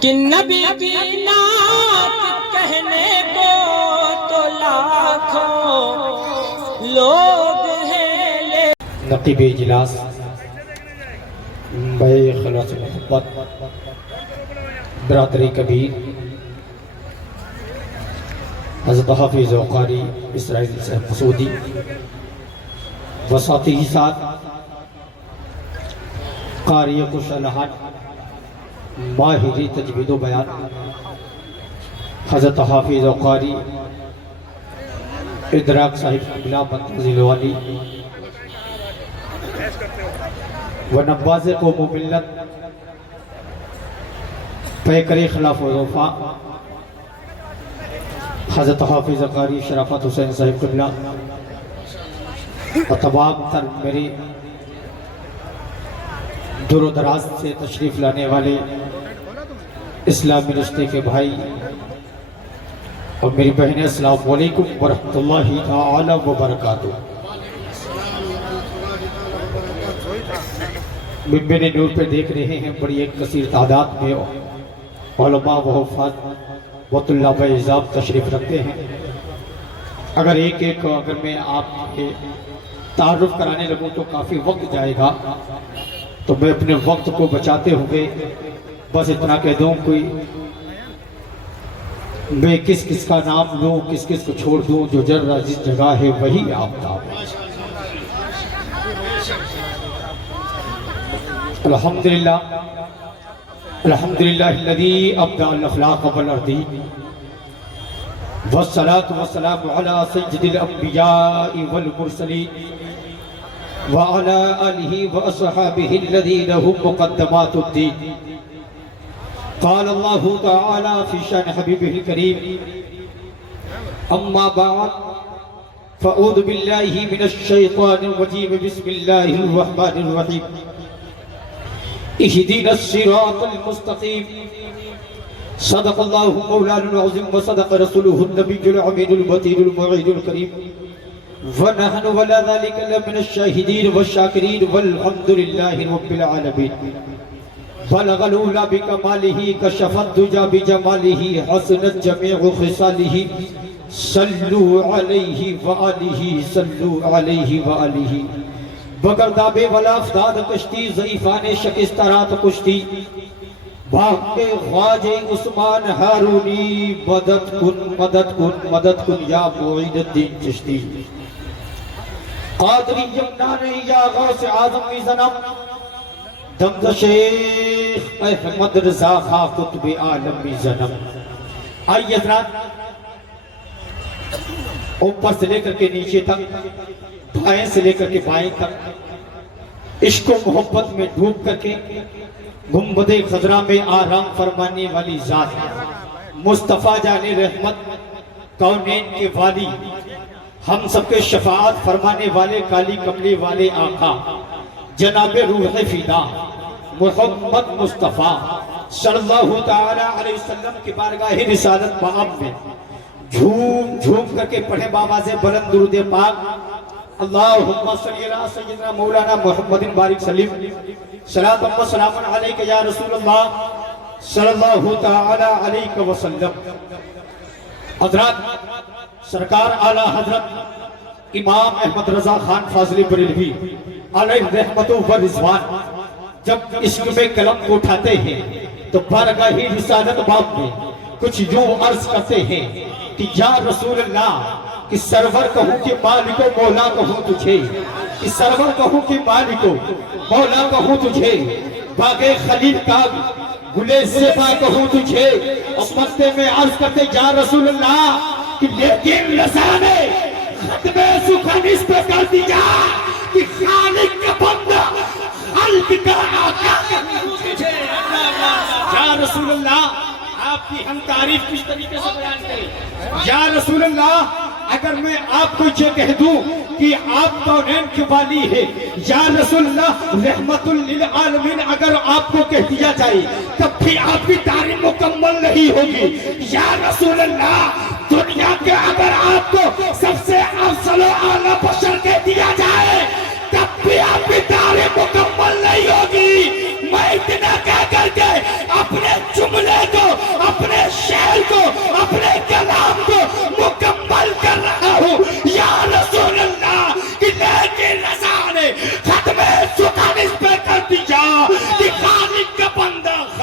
کہ نبی کی نعت کہنے کو تو لاکھوں لوگ ہیں نقیب اجلاس بے خلاص محبت برادری کبیر حضرت حافظ و قاری اسرائیل صاحب مسعودی و ساتھ ہی ساتھ قاری کش الحاد ماہری تجوید و بیان حضرت حافظ و قاری ادراک صاحب قبلہ منتظر والی و نواز قوم و ملت پیکر خلاف و وفا حضرت حافظ قاری شرافت حسین صاحب قبلہ و تمام تر میرے دور و دراز سے تشریف لانے والے اسلامی رشتے کے بھائی اور میری بہنیں، السلام علیکم ورحمۃ اللہ تعالی وبرکاتہ۔ منبر نور پہ دیکھ رہے ہیں بڑی ایک کثیر تعداد میں علماء و حفاظ و طلاب اعزام تشریف رکھتے ہیں۔ اگر میں آپ کے تعارف کرانے لگوں تو کافی وقت جائے گا، تو میں اپنے وقت کو بچاتے ہوئے بس اتنا کہہ دوں کوئی میں کس کس کا نام لوں، کس کس کو چھوڑ دوں، جو جس جگہ ہے وہی آفتاب ہے۔ الحمدللہ الذی ابدع الاخلاق والارض والصلاة والسلام علی سید الانبیاء والمرسلین وعلى آلہ واصحابہ الذین هم مقدمات الدین۔ قال اللہ تعالی فی شان حبیبہ الکریم اما بعد فاعوذ باللہ من الشیطان الرجیم بسم اللہ الرحمن الرحیم اہدنا الصراط المستقیم صدق اللہ مولانا العظیم وصدق رسولہ النبی الامین البطیر المعید الکریم ونحن ولا ذلك لمن الشاہدین والشاکرین والحمد للہ رب العالمین۔ بلغ الأولى بكماله كشف الدجى بجماله حسنت جميع خصاله صلوا عليه وآله صلوا عليه وآله۔ بگرداب ولا افداد کشتی ضعیفان شکسترات کشتی باق خواجہ عثمان ہارونی مدد کن مدد کن مدد کن یا معید الدین چشتی۔ قادری جمنانی یا غوث اعظم زنم دمد شیخ احمد رضا خواہ قطب عالم زنم۔ آئیے حضرات، اوپر سے لے کر کے نیچے تک، دائیں سے لے کر کے بائیں تک، عشق و محبت میں ڈوب کر کے گنبد خضرا میں آرام فرمانے والی ذات مصطفیٰ جان رحمت کونین کے والی، ہم سب کے شفاعت فرمانے والے کالی کملی والے آقا جناب روح فدا محمد مصطفیٰ صلی اللہ تعالی علیہ وسلم کی بارگاہ رسالت مآب میں جھوم جھوم کر کے پڑھے بآواز بلند درود پاک اللہم صلی علی سیدنا مولانا محمد بارک سلیم صلاۃ و سلام علیک یا رسول اللہ صلی اللہ تعالی علیہ وسلم۔ حضرات، سرکار اعلی حضرت امام احمد رضا خان فاضلی بریلوی علیہ رحمت و رضوان جب عشق میں قلم کو اٹھاتے ہیں تو بارگاہ رسالت باب میں کچھ یوں عرض کرتے ہیں کہ یا رسول اللہ، کہ سرور کہوں کہ مالک و مولا کہوں تجھے، کہ سرور کہوں کہ مالک و مولا کہوں تجھے، باغ خلیل کا گلے زیبا کہوں تجھے۔ اور مستے میں عرض کرتے یا رسول اللہ کہ لیکن لسانے ختم سخن اس پہ کر دیا کہ خالق کا بندہ خلق کا آقا کہوں تجھے۔ یا رسول اللہ، آپ کی ہم تعریف کس طریقے سے بیان کریں؟ یا رسول اللہ، اگر میں آپ کو یہ کہہ دوں کہ آپ کونین کے والی ہے، یا رسول اللہ رحمت للعالمین اگر آپ کو کہہ دیا جائے تب بھی آپ کی تعریف مکمل نہیں ہوگی۔ یا رسول اللہ، دنیا کے اگر آپ کو سب سے افضل و اعلیٰ بشر کہہ دیا جائے تب بھی آپ کی تعریف مکمل نہیں ہوگی۔ میں اتنا کہہ کر کے اپنے جملے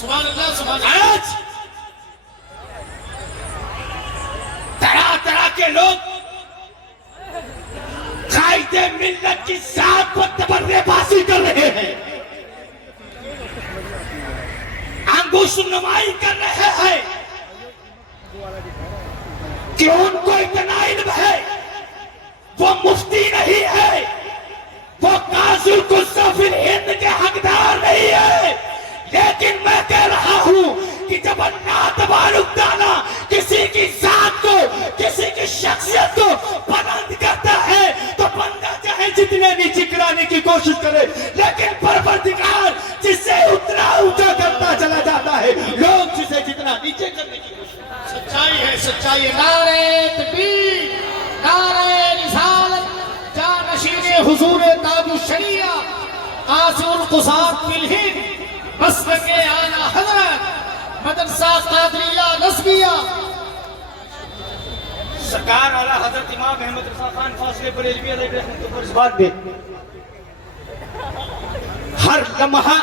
سبحان اللہ سبحان اللہ. آج طرح طرح کے لوگ قائد ملت کی ذات پر تبرے بازی کر رہے ہیں, انگوش نمائی کر رہے ہیں کہ ان کو اتنا علم ہے, وہ مفتی نہیں ہے, وہ قاضی القضاء فی الہند کے حقدار نہیں ہے. لیکن میں کہہ رہا ہوں کہ جب اللہ تبارک تعالیٰ کسی کی ذات کو, کسی کی شخصیت کو بلند کرتا ہے تو بندہ چاہے جتنے نیچے گرانے کی کوشش کرے, لیکن پروردگار جسے اتنا اونچا کرتا چلا جاتا ہے, لوگ جسے جتنا نیچے کرنے کی کوشش کرتے ہیں. سچائی ہے, سچائی ہے. نعرہ تکبیر, نعرہ رسالت, جانشین حضور تاج الشریعہ, قاصر القصاص فی الہند, مسلک اعلیٰ حضرت مدرسہ قادریہ نسبیہ, سرکار اعلیٰ حضرت امام احمد رضا خان فاضل بریلوی علیہ رحمۃ اللہ اس بات میں ہر لمحہ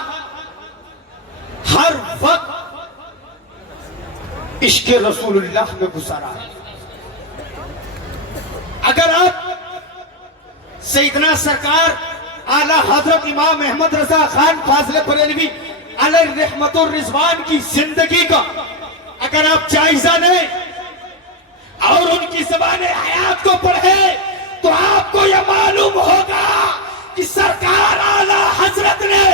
ہر وقت عشق رسول اللہ میں گزارا ہے. اگر آپ سیدنا سرکار اعلیٰ حضرت امام احمد رضا خان فاضل بریلوی علیہ رحمت الرضوان کی زندگی کا اگر آپ جائزہ لیں اور ان کی زبان حیات کو پڑھیں تو آپ کو یہ معلوم ہوگا کہ سرکار اعلیٰ حضرت نے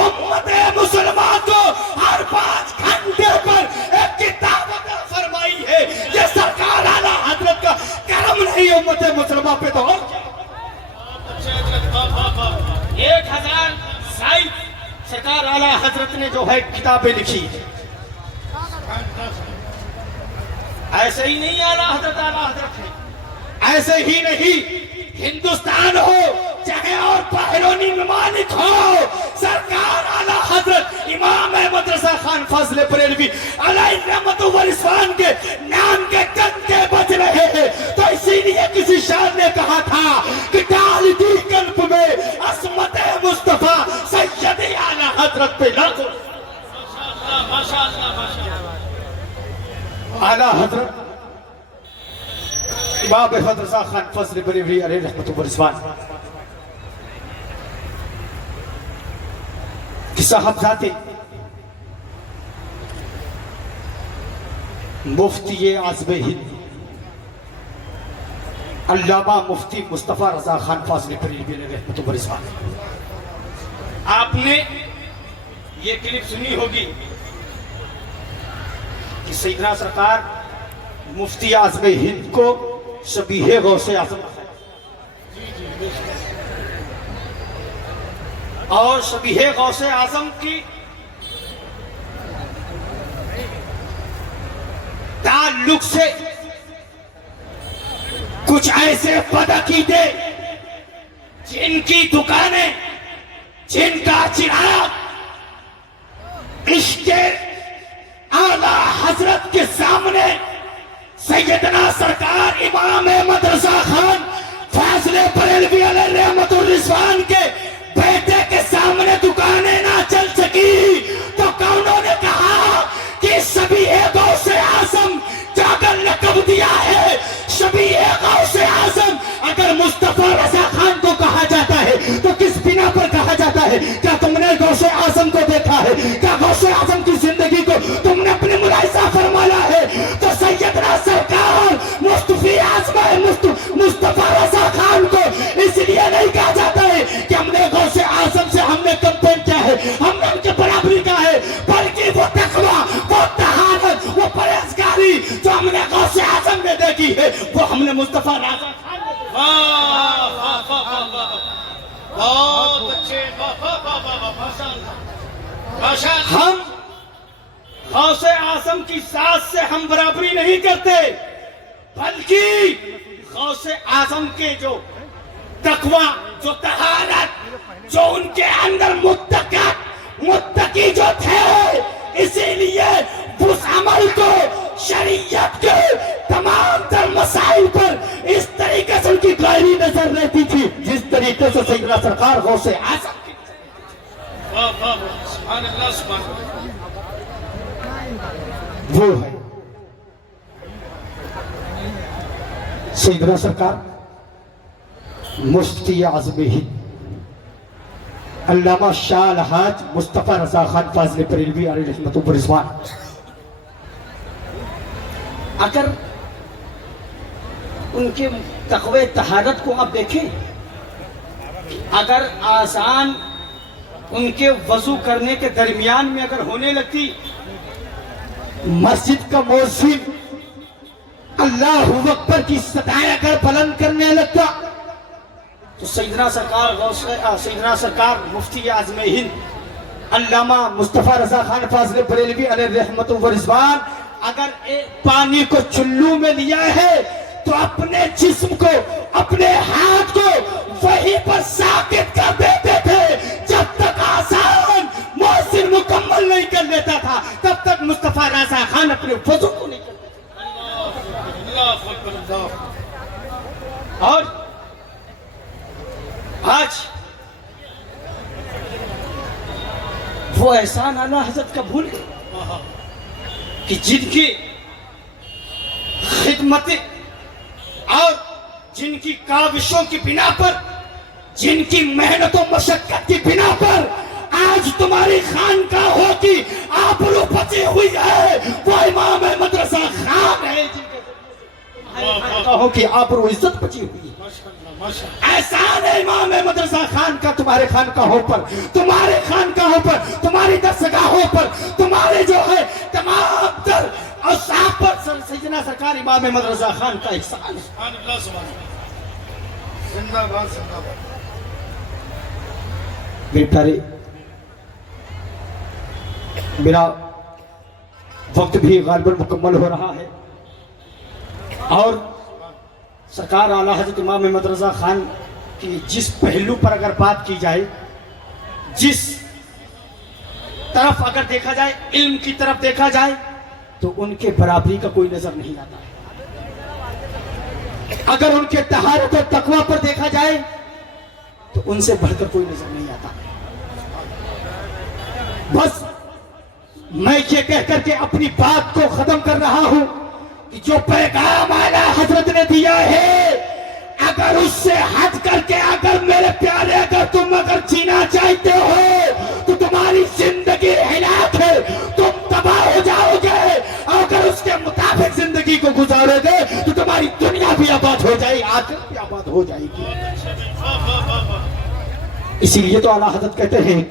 امت مسلمان کو ہر 5 گھنٹے پر ایک کتاب عطا فرمائی ہے. یہ سرکار اعلیٰ حضرت کا کرم نہیں امت مسلمان پہ تو اور کیا. 1000 سائٹ سرکار اعلیٰ حضرت نے جو ہے کتابیں لکھی ہے. ایسے ہی نہیں اعلیٰ حضرت ہے, ایسے ہی نہیں ہندوستان ہو چاہے اور بیرونی ممالک ہو, سرکار اعلیٰ حضرت امام احمد رضا خان فاضل بریلوی علیہ رحمت الرضوان کے نام کے ڈنکے بج رہے ہیں. تو اسی لیے کسی شاعر نے کہا تھا کہ ڈال دی قلب میں عصمت مصطفیٰ سید اعلیٰ حضرت پہ لاکھوں. اعلیٰ حضرت امام احمد رضا خان فاضل بریلوی علیہ رحمت الرضوان کہ صاحبزادے مفتی اعظم ہند علامہ مفتی مصطفیٰ رضا خان فاضل بریلوی علیہ رحمت الرضوان, آپ نے یہ کلپ سنی ہوگی کہ سیدنا سرکار مفتی اعظم ہند کو شبیہ غوث اعظم ہے, اور شبیہ غوث اعظم کی تعلق سے کچھ ایسے بدعقیدے جن کی دکانیں, جن کا چراغ عشق اعلیٰ حضرت کے سامنے سیدنا سرکار امام احمد رضا خان فاضل بریلوی علیہ رحمت الرضوان کے بیٹے کے سامنے دکانیں نہ چل سکی تو کونوں نے کہا کہ شبیہ غوث اعظم کا اگر لقب دیا ہے, شبیہ غوث اعظم اگر مصطفیٰ رضا خان کو کہا جاتا ہے تو کس بنا پر کہا جاتا ہے؟ کیا تم نے غوث اعظم کو دیکھا ہے؟ کیا غوث اعظم کی زندگی کو تم نے اپنے ملاحظہ فرمایا ہے؟ تو سیدنا سرکار مفتی اعظم مصطفیٰ رضا خان کو اس لیے نہیں کہا جاتا ہے کہ ہم نے غوث اعظم سے ہم نے کمپین کیا ہے, ہم نے ان کے برابری کا ہے, بلکہ وہ تقویٰ, وہ طہارت, وہ پرہیزگاری جو ہم نے غوث اعظم میں دیکھی ہے وہ ہم نے مصطفیٰ رضا خان میں دیکھی. بہت اچھے, ہم غوث اعظم کی ذات سے ہم برابری نہیں کرتے, بلکہ غوث اعظم کے جو تقویٰ, جو طہارت, جو ان کے اندر متقی جو تھے, اسی لیے اس عمل کو شریعت کے تمام تر مسائل پر اس طریقے سے ان کی گہری نظر رہتی تھی جس طریقے سے سیدنا سرکار غوث اعظم کی. سبحان اللہ, سبحان اللہ. وہ ہے سیدنا سرکار مفتی اعظم ہند علامہ شاہ الحاج مصطفیٰ رضا خان فاضل بریلوی علیہ رحمت و رضوان. اگر ان کے تقوی طہارت کو آپ دیکھیں، اگر آسان ان کے وضو کرنے کے درمیان میں اگر ہونے لگتی، مسجد کا مؤذن اللہ اکبر کی صدائیں اگر بلند کرنے لگتا، تو سیدنا سرکار مفتی اعظم ہند علامہ مصطفیٰ رضا خان فاضل بریلوی علیہ رحمت و رضوان اگر پانی کو چلو میں لیا ہے تو اپنے جسم کو، اپنے ہاتھ کو وہیں پر ساکت کر دیتے تھے. جب تک آسان مؤذن مکمل نہیں کر لیتا تھا تب تک مصطفیٰ رضا خان اپنے وضو کو نہیں کرتے. اور آج وہ احسان اعلیٰ حضرت کا بھول گئے کہ جن کی خدمتیں اور جن کی کاوشوں کی بنا پر، جن کی محنت و مشقت کی بنا پر آج تمہاری خانقاہوں کی آبرو بچی ہوئی ہے، وہ امام مدرسہ خان ہے جن کے خانقاہوں کی آبرو عزت بچی ہوئی ہے. احسان ہے امام مدرسہ خان کا تمہارے خانقاہوں پر، تمہارے خانقاہوں پر، تمہاری درسگاہوں پر، تمہارے جو ہے تمام تر اصحاب پر سیدنا سرکار امام مدرسہ خان کا احسان ہے. میرے پیارے، میرا وقت بھی غالباً مکمل ہو رہا ہے اور سرکار اعلیٰ حضرت امام مدرسہ خان کی جس پہلو پر اگر بات کی جائے، جس طرف اگر دیکھا جائے، علم کی طرف دیکھا جائے، تو ان کے برابری کا کوئی نظر نہیں آتا ہے. اگر ان کے طہارت و تقوی پر دیکھا جائے تو ان سے بڑھ کر کوئی نظر نہیں آتا. بس میں یہ کہہ کر کے اپنی بات کو ختم کر رہا ہوں کہ جو پیغام اعلیٰ حضرت نے دیا ہے، اگر اس سے ہٹ کر کے اگر میرے پیارے اگر تم اگر جینا چاہتے ہو تو تمہاری زندگی ہلاک ہے، تم تباہ ہو جاؤ گے. اگر اس کے مطابق زندگی کو گزارو گے تو تمہاری دنیا بھی آباد ہو جائے گی، آخرت بھی آباد ہو جائے گی. اسی لیے تو اعلیٰ حضرت کہتے ہیں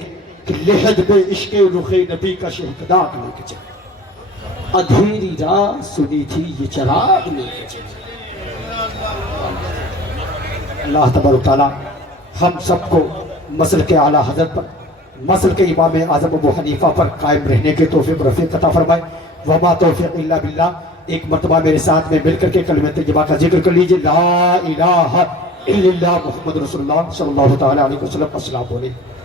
کہ لحد بے عشق رخ نبی کا شہداغ لے کے چلے، ادھیری رات سنی تھی یہ چراغ لے کے چلے. اللہ تبارک تعالیٰ ہم سب کو مسلک اعلیٰ حضرت پر، مسلک امام اعظم ابو حنیفہ پر قائم رہنے کے توفیق رفیق عطا فرمائے. وما توفیق الا باللہ. ایک مرتبہ میرے ساتھ میں مل کر کے کلمہ طیبہ کا ذکر کر لیجئے. لا الہ الا اللہ محمد رسول اللہ صلی اللہ تعالیٰ علیہ وسلم. السلام علیکم.